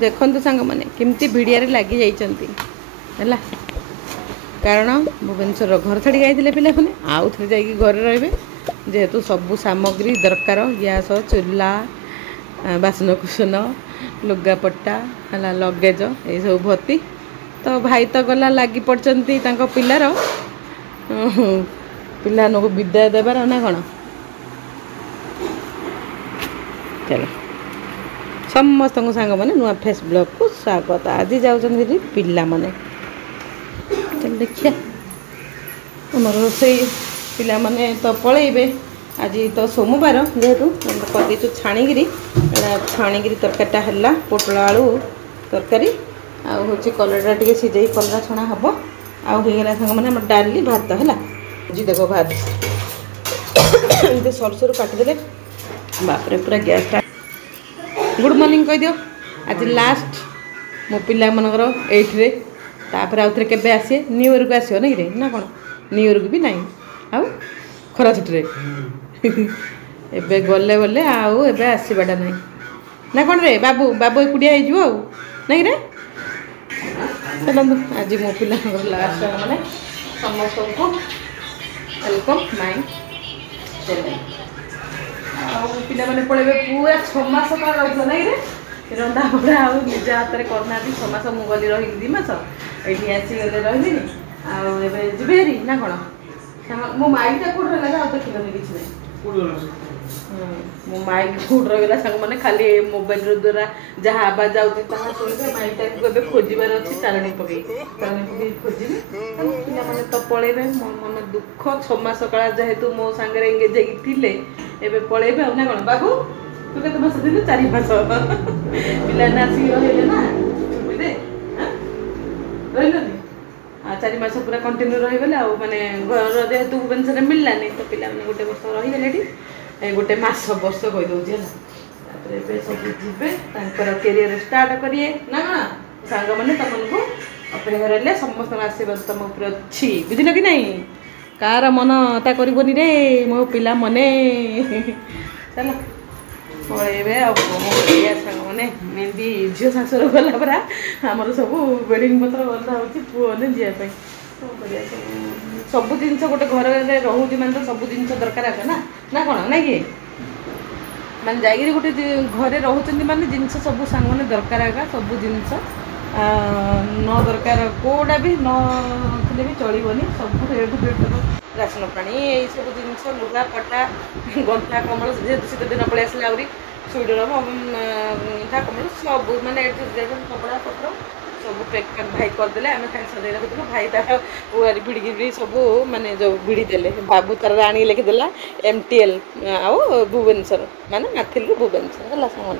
देखु सांग मैंने केमती भिड़िया लगी जाइए कारण भुवनेश्वर घर छाड़ी जाते पे आउ थे जा घर रे जेहेतु सबू सामग्री दरकार गैस चूल्हा बासनकुसन लुगापट्टा है लगेज ये सब भर्ती तो भाई तो गला लगी पड़ती पिलार पिला विदाय देवार ना कौन चलो समस्त सांग मैंने नुआ फेस ब्लॉग को स्वागत आज जाऊँगी पिला माने चल देखिए आम रोसे पिला माने तो पलैबे आज तो सोमवार जेहेतु करदेचु छाणीगिरी तरकारीटा है पोटल आलू तरकारी आउ कलरा टे सीझे कलरा छणा हम आईगला सांग मैंने डाली भात है जी देखो भात सर सर काटिदे बापरे पूरा गैस गुड मॉर्निंग कह दियो आज लास्ट मो पिला मनकर एठरे तापर आउ थे केबे आसी न्यू इयर को आसियो नहीं रे ना कौन न्यू इयर को भी नहीं आउ खरा छुट्टी एबे गले गले आउ एबे आसीबाटा नहीं ना कौन रे बाबू बाबू एकुटिया हो आउ नहीं रे चलो आज मो पिला लास्ट मैंने समस्त को वेलकम माई चैनल पिला मैंने पड़े पूरा 6 मास का रही नहीं रे रंधा बड़ा आउ निज हाथ में करना 6 मास मुझे गली रही 2 मास ये आसीगले रही जीवे ना कौन मो माइटा कौट रहा देखिलनि कि मो माइक कौट रहीगला सांग मैंने खाली मोबाइल द्वारा जहाँ आवाज जाऊँगी शुणी माइटा को खोजार अच्छी चारणी पकई खोजी पे तो पलैबे मो मन दुख 6 मास काल जेहेतु मो सांगे एंगेज होते एबे पलैबे ना कौन बाबू तू के मास दिन 4 मास पिला आसिक रही ना छुट्टी दे रही 4 मास पूरा कंटिन्यू रहीगले आने घर जेहेतु भुवनेश्वर मिललानी तो पिला गोटे वर्ष रहीगले गोटे मास वर्ष कहीदे सब जीवे कैरियर स्टार्ट करिए ना कौन सांग मैंने तुमको अपेक्षा रही समस्त आशीर्वाद तुम उपर अच्छी बुझल कि नहीं कार मन ता करबनी रे मो पिला मने चलो पलैबे सांग मैंने मेहंदी झील शाशुर गला परा आमर सब वेडिंग पत्र बंधा हो पुओ ने जीवाई सब जिन गोटे घर रोचे मान तो सब जिन दरकार है ना कौन ना कि मान जा गोटे घरे रोच मानने जिन सब सांग मैंने दरकार है सब जिन न दरकार कौटा भी नी भी चलनी सब राशन पानी यही सब जिन लुगा पटा गंथा कमल जेहतु शीत दिन पलि आसे आहरी स्वेटर गंथा कमल सब मैंने कपड़ा पत्र सब पैक भाई करदे आम खाई सजाई रखी भाई तार ओआरी भिड़ी सब माने जो भिड़ी देले बाबू तार आनी लिखिदेला MTL आउ भुवनेश्वर माने नाथिल भुवनेश्वर है सामान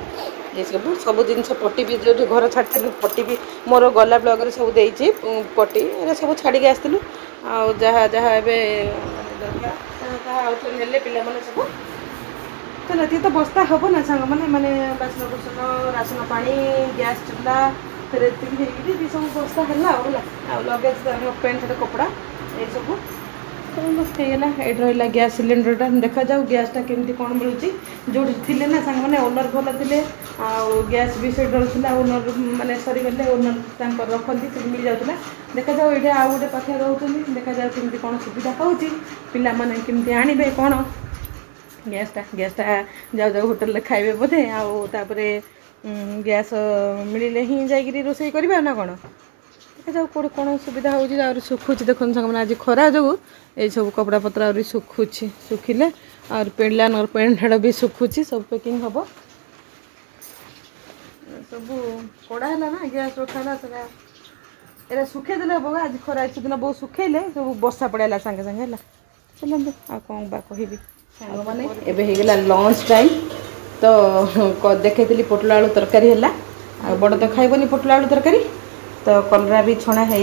ये सब जिन पट्टी भी जो घर छाड़ी पट्टी भी मोर गला ब्लॉग सब देती पट्टी ये सब छाड़ी आसलु जहाँ जहाँ दरकार पिला सब चल ये तो बस्ता हम ना सांग मैंने माने बासन कुसन राशन पानी गैस चूल्हा फिर ये सब बस्ता है लगेज पेंट सर्ट कपड़ा ये सब होगा ये रहा गैस सिलेंडरटा देखा जाऊ गैसटा केमती कौन मिलूँ जो थे ना सांग मैंने ओनर भल थे गैस भी से डर था ओनर माने सरीगले ओनर रखती मिल जाता देखा जाऊ ये आउ गोटे पाखे रोच देखा जाऊ केमती कौन सुविधा होती पिला माने केमती आणबे कौन गैसटा जाऊ जाऊ होटेल खाइबे बोधे आउे गैस मिले ही जाकि रोसे करवा ना कौन देखा जाऊ कौन कौन सुविधा हो सुखुच देखो सांग आज खरा जो ये सब कपड़ा पत्र आ सुखुची सुखिले और पेंडला नर पेंट हेड भी सुखुची सब पैकिंग हम सब कड़ा है ना गैस रखा ये सुखे देले हम आज खरा एक दिन बहुत सुखेले सब बसा पड़ा सागे सागे है चलते आ कौन बा कहि मैंने एबे लंच टाइम तो देखी पोटल आलू तरकारी है बड़ तो खाइबनी पोटल आलू तरकारी तो कलरा भी छणा है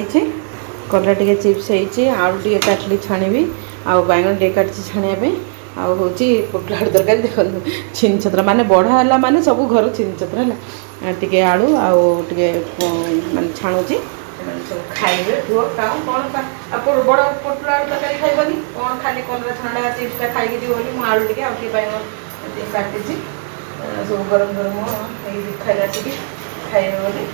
कलरा टे चिप्स होती आलू टे काटली छाणी आउ बैगन टे काटी छाणिया आउ हूँ पोटल आलू तरकारी देख छिन छत्र माने बढ़ा है माने सब घर छिन छत्र है टे आलू आउ टे माने छाणुची सब खाइबे पुओ खाओ कौन बड़ पोटल आलू तरकारी खाइबनी कौन खाली कलरा छाणा चिप्सटा खाई बोली मुझे आलू टे आउ बैगन काटी सब गरम गरम खाई आसिक ଖାଇବେ ବୋଲି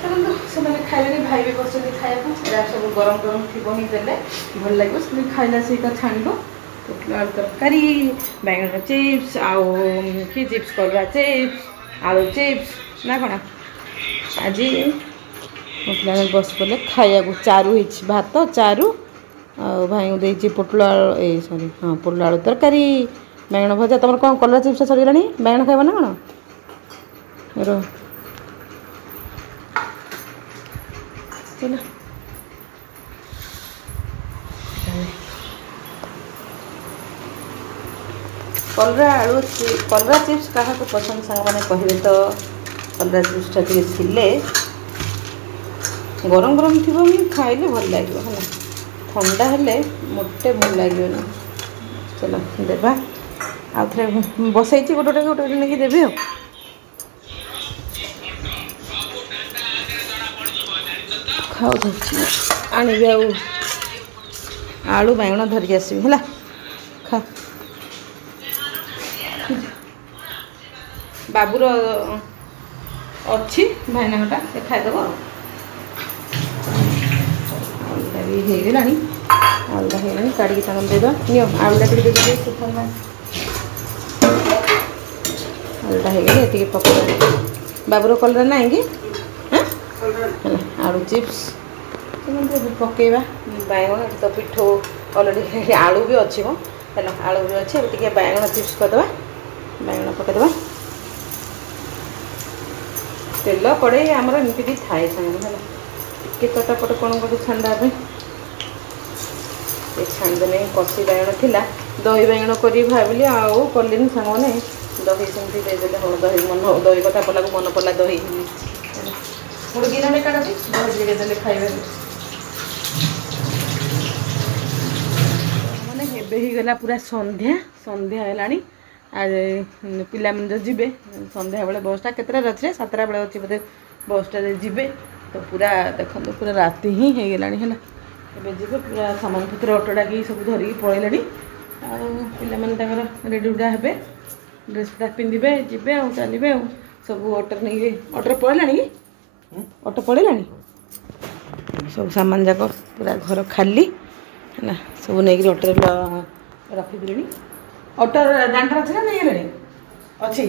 ଚାଲନ୍ତୁ ସେମାନେ ଖାଇଲେଣି ଭାଇ ବି ବସଛନ୍ତି ଖାଇବାକୁ ଏଇଟା ସବୁ ଗରମ ଗରମ ଥିବ ହିଁ ଦେଲେ ଭଲ ଲାଗିବ ସେମାନେ ଖାଇଲା ସେଇଟା ଛାଣିବ ପୋଟଳ ଆଳୁ ତରକାରୀ ବାଇଗଣ ଚିପ୍ସ ଆଉ କି ଚିପ୍ସ କଲରା ଚିପ୍ସ ଆଳୁ ଚିପ୍ସ ନା କ'ଣ ଆଜି ପିଲାମାନେ ବସି ପଡ଼ିଲେ ଖାଇବାକୁ ଚାରୁ ହେଇଛି ଭାତ ଚାରୁ ଆଉ ଭାଇଙ୍କୁ ଦେଇଛି ପୋଟଳ ଆଳୁ ସରି ହଁ ପୋଟଳ ଆଳୁ ତରକାରୀ ବାଇଗଣ ଭଜା ତୁମର କ'ଣ କଲରା ଚିପ୍ସ ସରିଗଲାଣି ବାଇଗଣ ଖାଇବ ନା କ'ଣ चलो कलरा आलू कलरा चिप्स क्या पसंद सांग मैंने कहे तो कलरा चिप्सटा थे गरम गरम थी खाइले भल लगे है ठंडा हेले मोटे भल लगे चलो देवा आउ थे बसई गोटे गोटे नहीं देवी खाऊ आने आलू बैगण धरिक आसबि है खा बाबूर अच्छी भाईनाटा से खाईदेव आलूटा भी होगा आलूटा होगा काटिकी ताक देद नि आलूटा टे आलूटा होगा पकड़ बाबूर कलर ना कि आलू चिप्स पकेवा बैगण तो पिठो अलरेडी आलू भी अच्छी है आलू भी अच्छे टे बैगण चिप्स करदे बैगण पकईदे तेल कड़े आमर एमती भी थाए सांगे है टे चटापट कौन कर छाणा छाणीदे कषि बैगण थी दही बैगण कर भाविली आउ कल सांग मैंने दही सेमती देदेले हाँ दही मन दही कथा पड़ा मन पड़ा दही मुर्गी ना काटा दही देदेले खाइबे मैंने हेगला पूरा संध्या संध्या है आज पिला जो जी संध्या बेले बसटा केतटा अच्छे 7टा बेले अच्छी बोधे बसटा जी तो पूरा देखो पूरा राति ही होगला है जी पूरा सामान पत्र ऑटो डाकी सब धरिकी पलैले पाने रेडी उड़ा हे ड्रेसटा पिंधे जी चलिए सब ऑटो नहीं ऑटो पलैला कि ऑटो पलैला सब सामान जाक पूरा घर खाली है सब नहीं ऑटो रखीदे ऑटो दांडर अच्छे ना नहीं अच्छी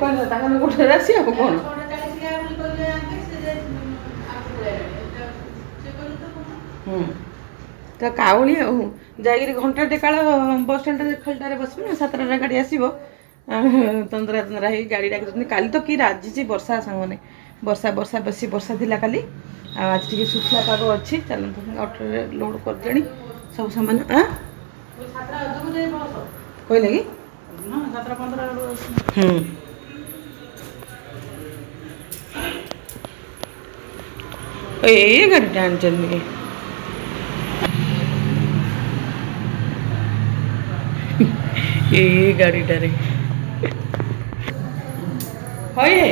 कौन गोटे राशि कौन तो काउली जाकर घंटे काल बस स्टाण्ड खालटार बस ना 7टा गाड़ी आसो तंदरा तंदरा हो गाड़ी डाक काली तो कि राजी वर्षा सांग मैंने वर्षा वर्षा बेसी वर्षा थी काली आज टी सुखला पाग अच्छी चलते ऑटो लोड कर सब सामान कहले कि 7:15 ये गाड़ी टाण चलिए ये गाड़ीटारे हये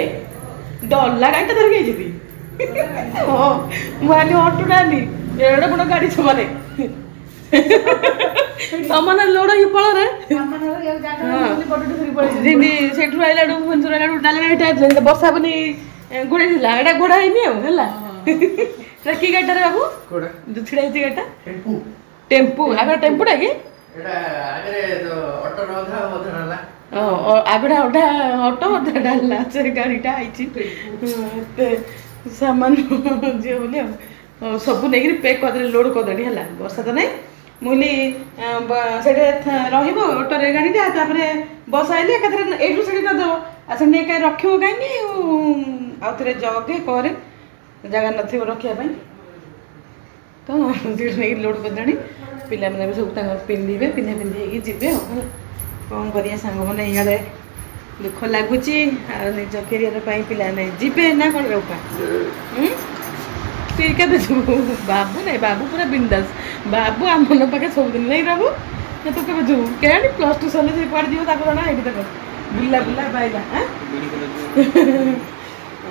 डरला गाड़ी धरिक जी हाँ मुझे ऑटो डाली एड़े बड़ गाड़ी समाने सामान लोड ही फल से आइला भुवनेश्वर आइला डाला गाड़ी बर्षा बनी गोड़े एटा घोड़ा है कि गाड़ी बाबू जो छिड़ा गाड़ी टेम्पू आगे टेम्पूटा कि आगड़ा अधा ऑटो अधा डाला से गाड़ीटा आई सामान जी बोली सब नहीं पैक करदे लोड करदे है वर्षा तो नहीं मुझे से ऑटो गाड़ीटा बस आइले एठू से करदेव आस नहीं रख कहीं आउे जगे करे जगह न रखापी तो नहीं लोड करदे पिला मैंने भी सब पिंधे पिंधा पिंधे जी कौन कर सांग मैंने इे दुख लगुच निज कैरियर पिला जी ना कौन रोका ठीक है बाबू नहीं बाबू पूरा बिंदास बाबू आम मन पाखे सब दिन नहीं बाबू तू कब जो क्या +2 सरले पड़े जीव जना ये ବୁଲା ବୁଲା ବାଇଲା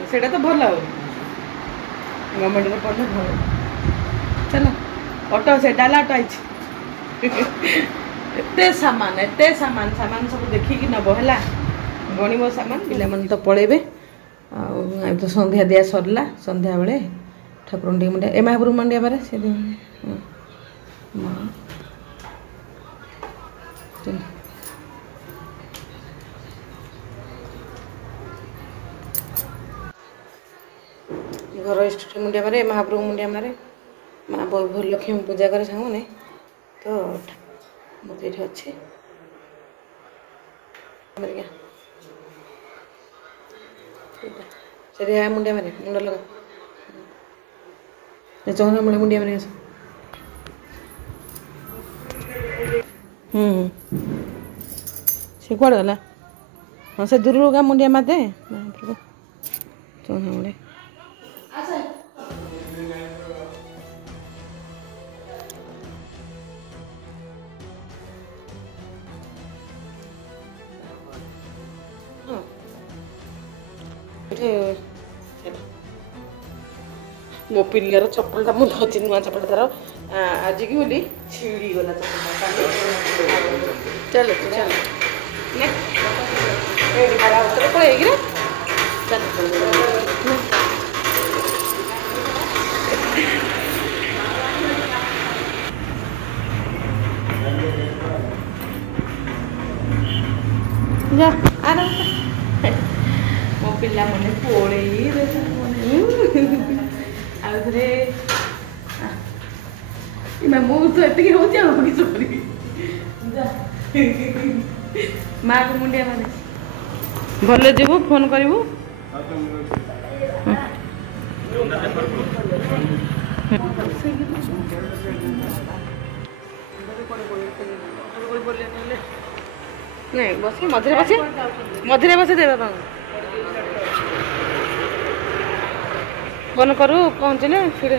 ସେଇଟା ତ ଭଲ ଆଉ ଗଭର୍ଣ୍ଣମେଣ୍ଟରେ ପଢ଼ିଲେ ଭଲ। ଚାଲ ଅଟୋ ସେ ଡାଲା ଅଟୋ ଆଇଛି ଏତେ ସାମାନ ସବୁ ଦେଖିକି ନେବ ହେଲା ଗଣିବ ସାମାନ। ପିଲାମାନେ ତ ପଳେଇବେ ଆଉ ଏବେ ତ ସନ୍ଧ୍ୟା ଦିଆ ସରିଲା। ସନ୍ଧ୍ୟାବେଳେ ଠାକୁରଙ୍କୁ ଟିକେ ମୁଣ୍ଡିଆ ଏ ମହାପୁର ମୁଣ୍ଡିଆ ପାରେ ସେ ଘର ଇଷ୍ଟ ମୁଣ୍ଡିଆ ମାରେ ମହାପ୍ରଭୁ ମୁଣ୍ଡିଆ ମାରେ ମା ଲକ୍ଷ୍ମୀ ପୂଜା କରେ ସାଙ୍ଗମାନେ ତ ମୋତେ ଏଇଠି ଅଛି ସେଠି ମୁଣ୍ଡିଆ ମାରେ ମୁଣ୍ଡ ଲଗା ଚଉରା ମୂଳେ ମୁଣ୍ଡିଆ ମାରି ଆସ। ସେ କୁଆଡ଼େ ଗଲା? ହଁ ସେ ଦୂରରୁ ଗା ମୁଣ୍ଡିଆ ମାରିଦେ ଚଉରା ମୂଳେ। ମୋ ପିଲାର ଚପଲଟା ମୁଁ ଧରିଛି ନୂଆ ଚପଲ ତାର ଆଜିକି ବୋଲି ଛିଡ଼ିଗଲା ଚପଲଟା ଚାଲ ଚାଲ ଉତ୍ତର ପଳେଇକିରେ ଯା ଆର ମୋ ପିଲାମାନେ ପଳେଇରେ ଆଉ ଥରେ ମୁଁ ତ ଏତିକି ହେଉଛି ଆଉ କିଛି କରିବି ମାଆକୁ ମୁଣ୍ଡିଆ ମାନେ ଭଲ ଯିବୁ ଫୋନ୍ କରିବୁ। ନାଇଁ ବସି ମଝିରେ ବସି ଦେବେ ବାପାଙ୍କୁ ଫୋନ୍ କରୁ ପହଞ୍ଚିଲେ ସେଠି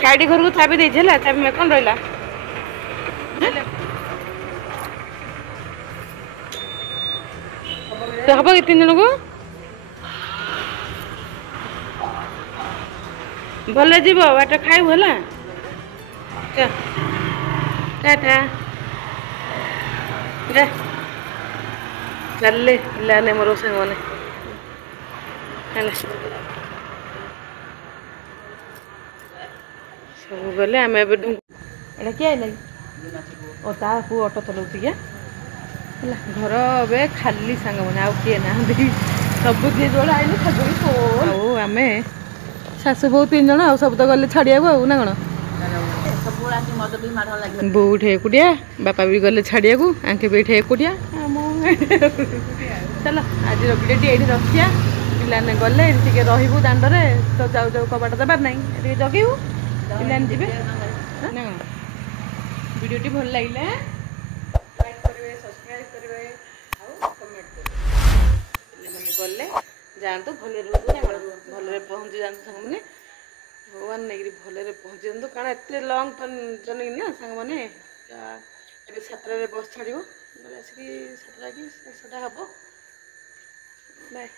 ସାଇଡ଼ ଘରକୁ ଚାବି ଦେଇଛି ହେଲା ଚାବି କ'ଣ ରହିଲା ସେ ହବ କି 3 ଜଣକୁ ଭଲ ଯିବ ବାଟ ଖାଇବୁ ହେଲା ଟାଟା ଚାଲିଲେ ପିଲାମାନେ ମୋର ସାଙ୍ଗମାନେ ହେଲା ସବୁ ଗଲେ ଆମେ ଏବେ ଏଇଟା କିଏ ଆଇଲା ଓ ତା ପୁଅ ଅଟୋ ଚଲାଉଛି କିଆ ହେଲା ଘର ଏବେ ଖାଲି ସାଙ୍ଗମାନେ ଆଉ କିଏ ନାହାନ୍ତି ସବୁ ଯିଏ ଯୋଉଟା ଆଇଲେ ଖାଲି ଆଉ ଆମେ ଶାଶୁ ବୋଉ 3 ଜଣ ଆଉ ସବୁ ତ ଗଲେ ଛାଡ଼ିବାକୁ ଆଉ ନା କ'ଣ ବୋଉ ଏଠି ଏକୁଟିଆ ବାପା ବି ଗଲେ ଛାଡ଼ିବାକୁ ଆଙ୍କେ ବି ଏଠି ଏକୁଟିଆ ଚାଲ ଆଜିର ଭିଡ଼ିଓଟି ଏଇଠି ରଖିବା ପିଲାମାନେ ଗଲେ ଏଠି ଟିକେ ରହିବୁ ଦାଣ୍ଡରେ ତ ଯାଉ ଯାଉ କବାଟ ଦେବାର ନାହିଁ ଟିକେ ଜଗିବୁ ପିଲାମାନେ ଯିବେ ନା କ'ଣ ଭିଡ଼ିଓଟି ଭଲ ଲାଗିଲେ ଲାଇକ୍ କରିବେ ସବସ୍କ୍ରାଇବ୍ କରିବେ ଆଉ କମେଣ୍ଟ କରିବେ ପିଲାମାନେ ଗଲେ ଯାଆନ୍ତୁ ଭଲରେ ରୁହନ୍ତୁ ନା କ'ଣ ଭଲରେ ପହଞ୍ଚି ଯାଆନ୍ତୁ ସାଙ୍ଗମାନେ ଭଗବାନ ନେଇକିରି ଭଲରେ ପହଞ୍ଚି ଯାଆନ୍ତୁ କାରଣ ଏତେ ଲଙ୍ଗ୍ ଜର୍ଣ୍ଣି ନା ସାଙ୍ଗମାନେ ଏବେ 7ଟାରେ ବସ୍ ଛାଡ଼ିବ ଗଲେ ଆସିକି 7ଟା କି 7ଟା ହେବ ବାଏ।